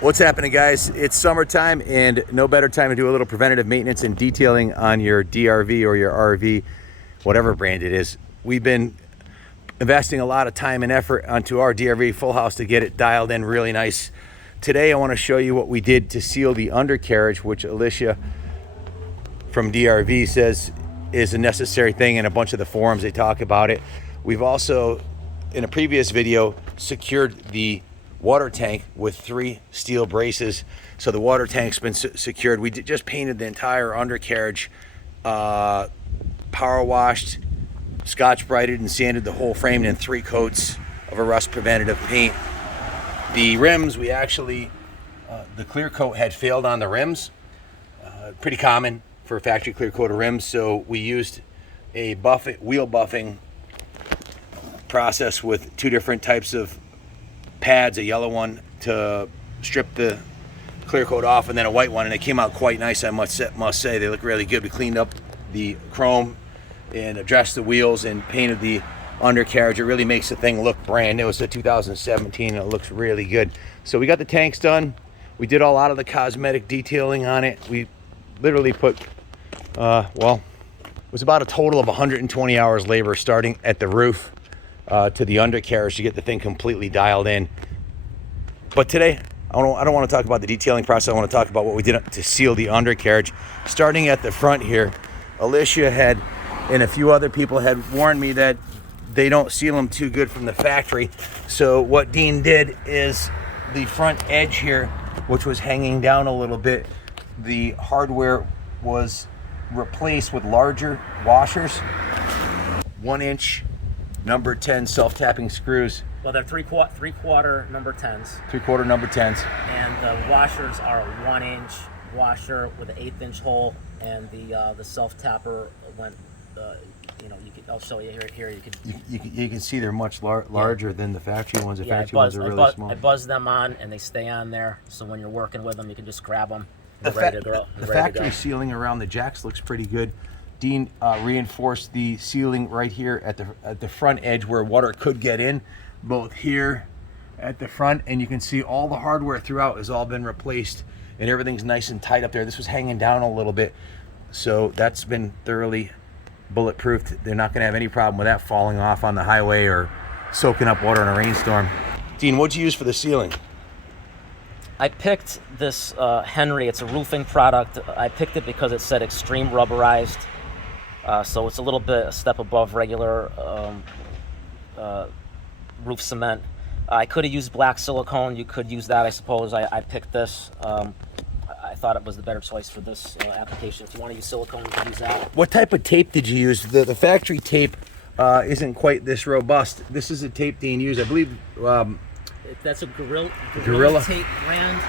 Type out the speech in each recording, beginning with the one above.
What's happening, guys? It's summertime and no better time to do a little preventative maintenance and detailing on your DRV or your RV, whatever brand it is. We've been investing a lot of time and effort onto our DRV full house to get it dialed in really nice. Today I want to show you what we did to seal the undercarriage, which Alicia from DRV says is a necessary thing. In a bunch of the forums they talk about it. We've also, in a previous video, secured the water tank with 3 steel braces, so the water tank's been secured. We just painted the entire undercarriage, power washed, scotch brighted, and sanded the whole frame in 3 coats of a rust preventative paint. The rims, we actually, the clear coat had failed on the rims. Pretty common for factory clear coat of rims, so we used a wheel buffing process with 2 different types of pads, a yellow one to strip the clear coat off, and then a white one, and it came out quite nice. I must say they look really good. We cleaned up the chrome and addressed the wheels and painted the undercarriage. It really makes the thing look brand new. It's a 2017 and it looks really good. So we got the tanks done. We did a lot of the cosmetic detailing on it. We literally put well, it was about a total of 120 hours labor, starting at the roof to the undercarriage, to get the thing completely dialed in. But today, I don't want to talk about the detailing process. I want to talk about what we did to seal the undercarriage. Starting at the front here, Alicia had, and a few other people had warned me that they don't seal them too good from the factory. So what Dean did is the front edge here, which was hanging down a little bit, the hardware was replaced with larger washers, 1-inch number 10 self-tapping screws. Well, they're three-quarter number 10s. Three-quarter number 10s. And the washers are a 1-inch washer with an 1/8-inch hole, and the self-tapper went. I'll show you here. You can see they're much larger than the factory ones. The factory ones are really small. I buzz them on, and they stay on there. So when you're working with them, you can just grab them. The factory sealing around the jacks looks pretty good. Dean reinforced the sealing right here at the front edge where water could get in, both here at the front, and you can see all the hardware throughout has all been replaced and everything's nice and tight up there. This was hanging down a little bit, so that's been thoroughly bulletproofed. They're not going to have any problem with that falling off on the highway or soaking up water in a rainstorm. Dean, what'd you use for the sealing? I picked this Henry. It's a roofing product. I picked it because it said extreme rubberized. So it's a step above regular roof cement. I could have used black silicone. You could use that, I suppose. I picked this. I thought it was the better choice for this application. If you want to use silicone, you can use that. What type of tape did you use? The factory tape isn't quite this robust. This is a tape Dean used, I believe. That's a Gorilla tape brand.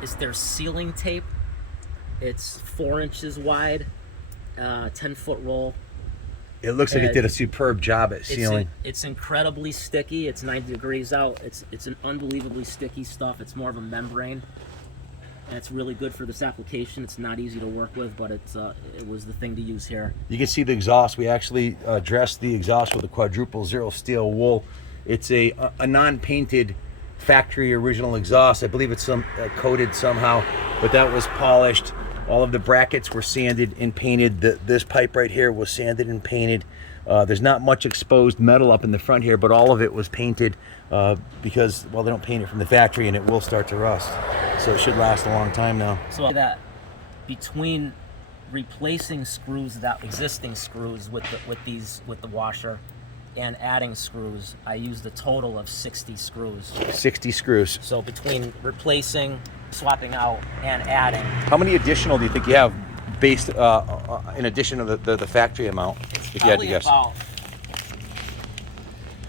It's their sealing tape. It's 4 inches wide. 10-foot roll. It looks like it did a superb job at sealing. It's incredibly sticky. It's 90 degrees out. It's an unbelievably sticky stuff. It's more of a membrane, and it's really good for this application. It's not easy to work with, but it was the thing to use here. You can see the exhaust. We actually dressed the exhaust with a quadruple zero steel wool. It's a non-painted factory original exhaust. I believe it's coated somehow, but that was polished. All of the brackets were sanded and painted. This pipe right here was sanded and painted. There's not much exposed metal up in the front here, but all of it was painted because, well, they don't paint it from the factory and it will start to rust. So it should last a long time now. So that between replacing existing screws with the washer and adding screws, I used a total of 60 screws. 60 screws. So between replacing, swapping out, and adding. How many additional do you think you have based in addition to the factory amount, if you had to guess?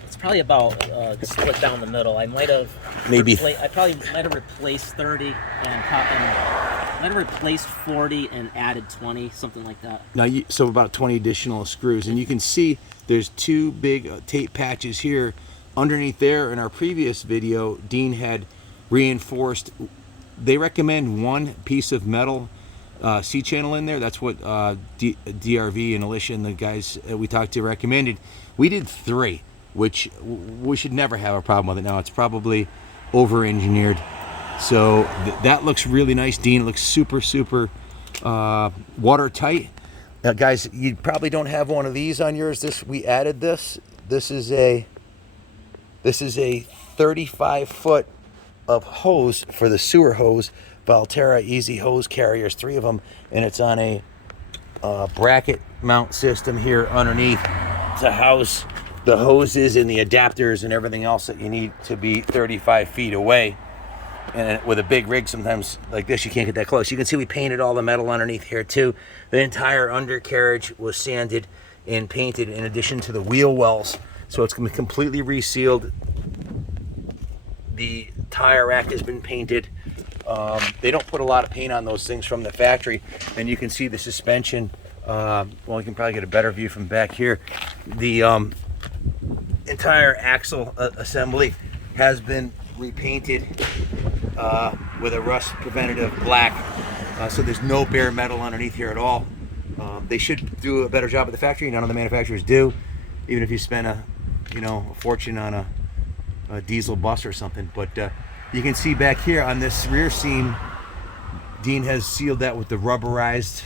It's probably about split down the middle. I might have I probably might have replaced 30 and might have replaced 40 and added 20, something like that. Now, so about 20 additional screws, and you can see there's 2 big tape patches here underneath there. In our previous video, Dean had reinforced. They recommend 1 piece of metal C-channel in there. That's what DRV and Alicia and the guys we talked to recommended. We did 3, which we should never have a problem with it now. It's probably over-engineered. So that looks really nice, Dean. It looks super, super watertight. Now, guys, you probably don't have one of these on yours. We added this. This is a 35-foot of hose for the sewer hose. Valterra Easy Hose Carriers, 3 of them, and it's on a bracket mount system here underneath to house the hoses and the adapters and everything else that you need to be 35 feet away. And with a big rig, sometimes like this, you can't get that close. You can see we painted all the metal underneath here too. The entire undercarriage was sanded and painted in addition to the wheel wells. So it's completely resealed. The tire rack has been painted. They don't put a lot of paint on those things from the factory. And you can see the suspension. Well, you can probably get a better view from back here. The entire axle assembly has been repainted with a rust preventative black, so there's no bare metal underneath here at all. They should do a better job at the factory. None of the manufacturers do, even if you spend a fortune on a diesel bus or something. But you can see back here on this rear seam, Dean has sealed that with the rubberized.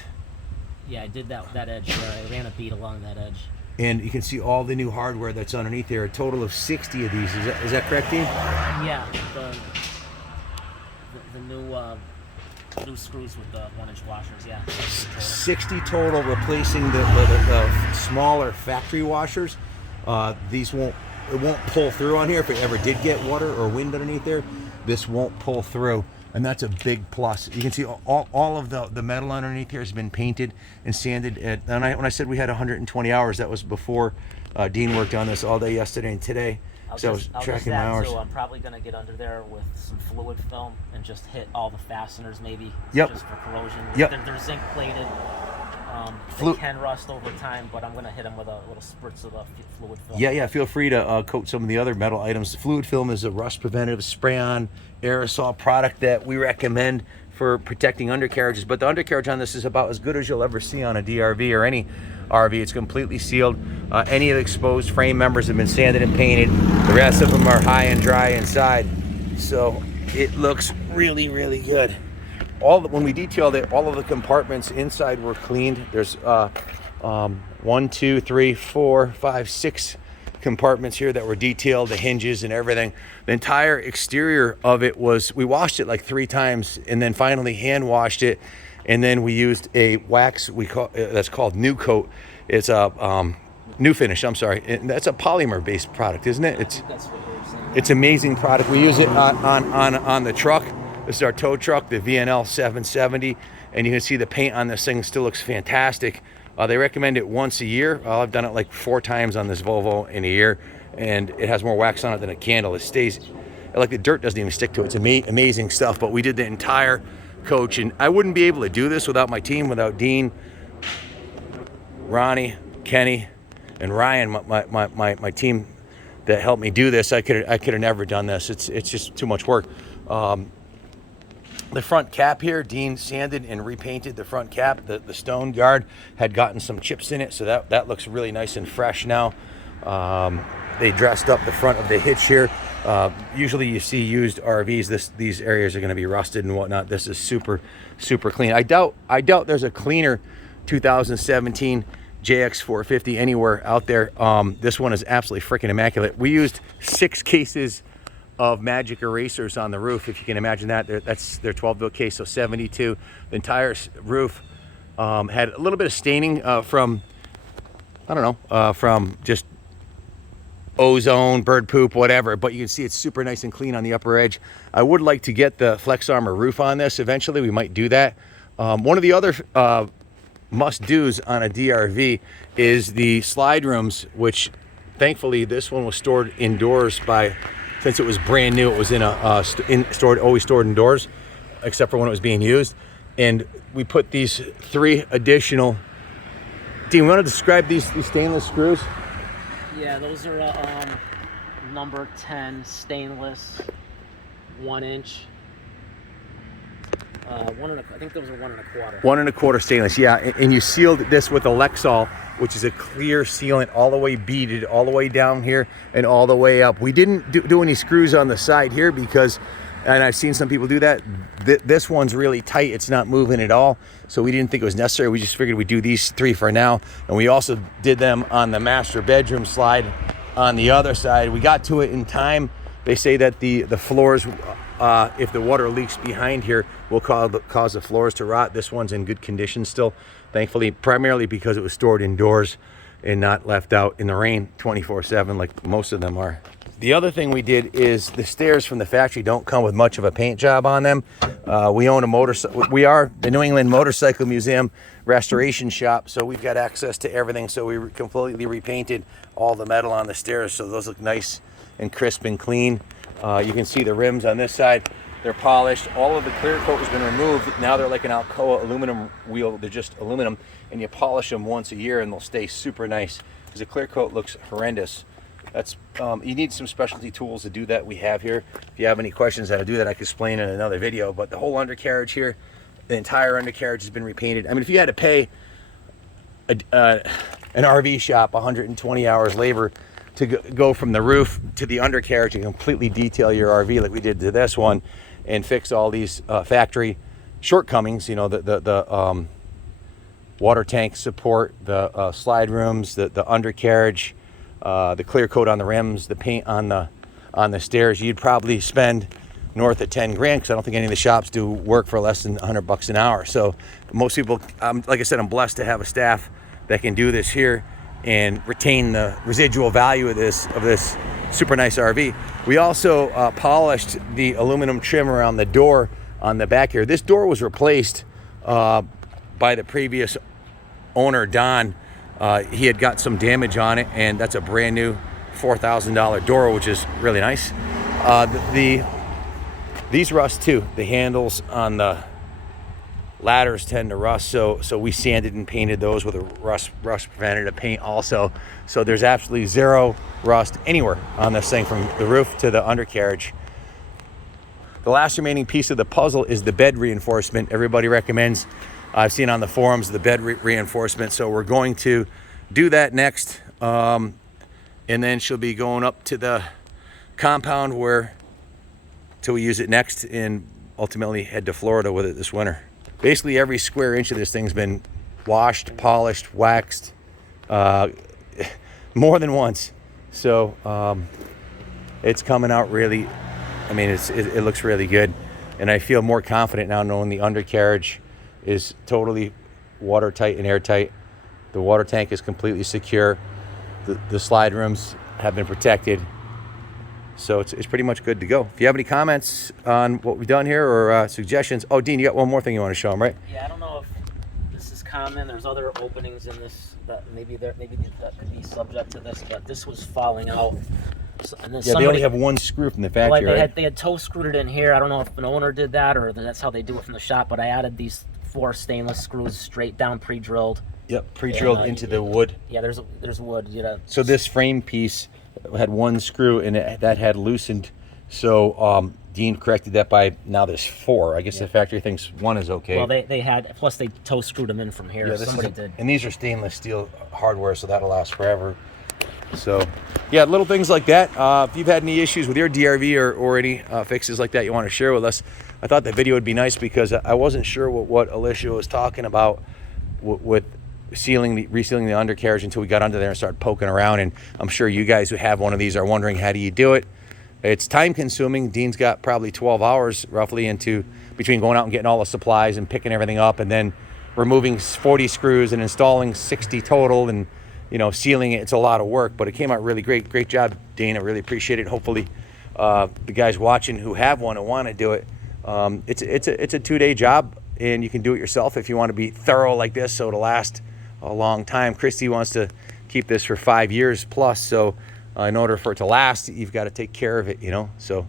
Yeah, I did that edge there. I ran a bead along that edge. And you can see all the new hardware that's underneath there. A total of 60 of these. Is that correct, Dean? Yeah, the new screws with the 1-inch washers. Yeah. 60 total, replacing the smaller factory washers. It won't pull through on here. If it ever did get water or wind underneath there, this won't pull through. And that's a big plus. You can see all of the metal underneath here has been painted and sanded. When I said we had 120 hours, that was before Dean worked on this all day yesterday and today. So I was tracking my hours. So I'm probably going to get under there with some fluid film and just hit all the fasteners maybe. Yep. Just for corrosion. Yep. They're zinc plated. They can rust over time, but I'm going to hit them with a little spritz of the fluid film. Yeah. Feel free to coat some of the other metal items. Fluid film is a rust preventative spray-on aerosol product that we recommend for protecting undercarriages. But the undercarriage on this is about as good as you'll ever see on a DRV or any RV. It's completely sealed. Any of the exposed frame members have been sanded and painted. The rest of them are high and dry inside. So it looks really, really good. When we detailed it, all of the compartments inside were cleaned. There's 1, 2, 3, 4, 5, 6 compartments here that were detailed, the hinges and everything. The entire exterior of it we washed it like 3 times and then finally hand washed it. And then we used a wax that's called New Coat. It's a New Finish, I'm sorry. That's a polymer based product, isn't it? It's amazing product. We use it on the truck. This is our tow truck, the VNL 770, and you can see the paint on this thing still looks fantastic. They recommend it once a year. I've done it like 4 times on this Volvo in a year, and it has more wax on it than a candle. It stays, like the dirt doesn't even stick to it. It's amazing stuff, but we did the entire coach, and I wouldn't be able to do this without my team, without Dean, Ronnie, Kenny, and Ryan, my team that helped me do this. I could have never done this. It's just too much work. The front cap here, Dean sanded and repainted the front cap. The stone guard had gotten some chips in it, so that looks really nice and fresh now. They dressed up the front of the hitch here. Usually you see used RVs, these areas are going to be rusted and whatnot. This is super, super clean. I doubt there's a cleaner 2017 JX450 anywhere out there. This one is absolutely freaking immaculate. We used 6 cases of magic erasers on the roof, if you can imagine that. That's their 12-bill case, so 72. The entire roof had a little bit of staining from, I don't know, from just ozone, bird poop, whatever, but you can see it's super nice and clean on the upper edge. I would like to get the Flex Armor roof on this eventually. We might do that. One of the other must-dos on a DRV is the slide rooms, which thankfully this one was stored indoors since it was brand new. It was always stored indoors, except for when it was being used. And we put these 3 additional. Dean, you want to describe these stainless screws? Yeah, those are number 10 stainless, 1-inch. I think those are 1 1/4. 1 1/4 stainless, yeah. And you sealed this with a Lexol, which is a clear sealant, all the way beaded, all the way down here and all the way up. We didn't do any screws on the side here because and I've seen some people do that. This one's really tight. It's not moving at all. So we didn't think it was necessary. We just figured we'd do these 3 for now. And we also did them on the master bedroom slide on the other side. We got to it in time. They say that the floors, if the water leaks behind here, will cause the floors to rot. This one's in good condition still, thankfully, primarily because it was stored indoors and not left out in the rain 24/7 like most of them are. The other thing we did is the stairs from the factory don't come with much of a paint job on them. We own a motorcycle. We are the New England Motorcycle Museum restoration shop, so we've got access to everything. So we completely repainted all the metal on the stairs, so those look nice and crisp and clean. You can see the rims on this side. They're polished. All of the clear coat has been removed. Now they're like an Alcoa aluminum wheel. They're just aluminum, and you polish them once a year and they'll stay super nice, because the clear coat looks horrendous. That's you need some specialty tools to do that. We have here. If you have any questions how to do that, I can explain in another video. But the whole undercarriage here, the entire undercarriage has been repainted. I mean, if you had to pay an RV shop 120 hours labor to go from the roof to the undercarriage and completely detail your RV like we did to this one, and fix all these factory shortcomings, you know, the water tank support, the slide rooms, the undercarriage, the clear coat on the rims, the paint on the stairs, you'd probably spend north of 10 grand, because I don't think any of the shops do work for less than 100 bucks an hour. So most people, like I said, I'm blessed to have a staff that can do this here and retain the residual value of this super nice RV. We also polished the aluminum trim around the door on the back here. This door was replaced by the previous owner, Don. He had got some damage on it, and that's a brand new $4,000 door, which is really nice. These rust too. The handles on the ladders tend to rust, so we sanded and painted those with a rust preventative paint also. So there's absolutely zero rust anywhere on this thing, from the roof to the undercarriage. The last remaining piece of the puzzle is the bed reinforcement. Everybody recommends, I've seen on the forums, the bed reinforcement. So we're going to do that next, and then she'll be going up to the compound till we use it next, and ultimately head to Florida with it this winter. Basically every square inch of this thing's been washed, polished, waxed, more than once. So it's coming out really, I mean, it looks really good. And I feel more confident now knowing the undercarriage is totally watertight and airtight. The water tank is completely secure. The slide rooms have been protected. So it's pretty much good to go. If you have any comments on what we've done here, or suggestions. Oh, Dean, you got one more thing you want to show them, right? Yeah, I don't know if this is common. There's other openings in this that maybe that could be subject to this, but this was falling out. And then yeah, they only have one screw from the factory, right? They had toe screwed it in here. I don't know if an owner did that or that's how they do it from the shop, but I added these 4 stainless screws straight down, pre-drilled. Yep, pre-drilled into the wood. Yeah, there's wood. You know. So this frame piece had one screw, and that had loosened. So Dean corrected that by, now there's 4. I guess the factory thinks 1 is okay. Well, they had, plus they toe screwed them in from here. Yeah, Somebody did. And these are stainless steel hardware, so that'll last forever. So yeah, little things like that. If you've had any issues with your DRV or any fixes like that you want to share with us, I thought that video would be nice, because I wasn't sure what Alicia was talking about with resealing the undercarriage until we got under there and started poking around. And I'm sure you guys who have one of these are wondering, how do you do it? It's time consuming. Dean's got probably 12 hours roughly between going out and getting all the supplies and picking everything up, and then removing 40 screws and installing 60 total, and sealing it. It's a lot of work, but it came out really great. Great job, Dean. I really appreciate it. Hopefully the guys watching who have one and want to do it, it's a 2-day job, and you can do it yourself if you want to be thorough like this, so it'll last a long time. Christy wants to keep this for 5 years plus, so in order for it to last, you've got to take care of it, so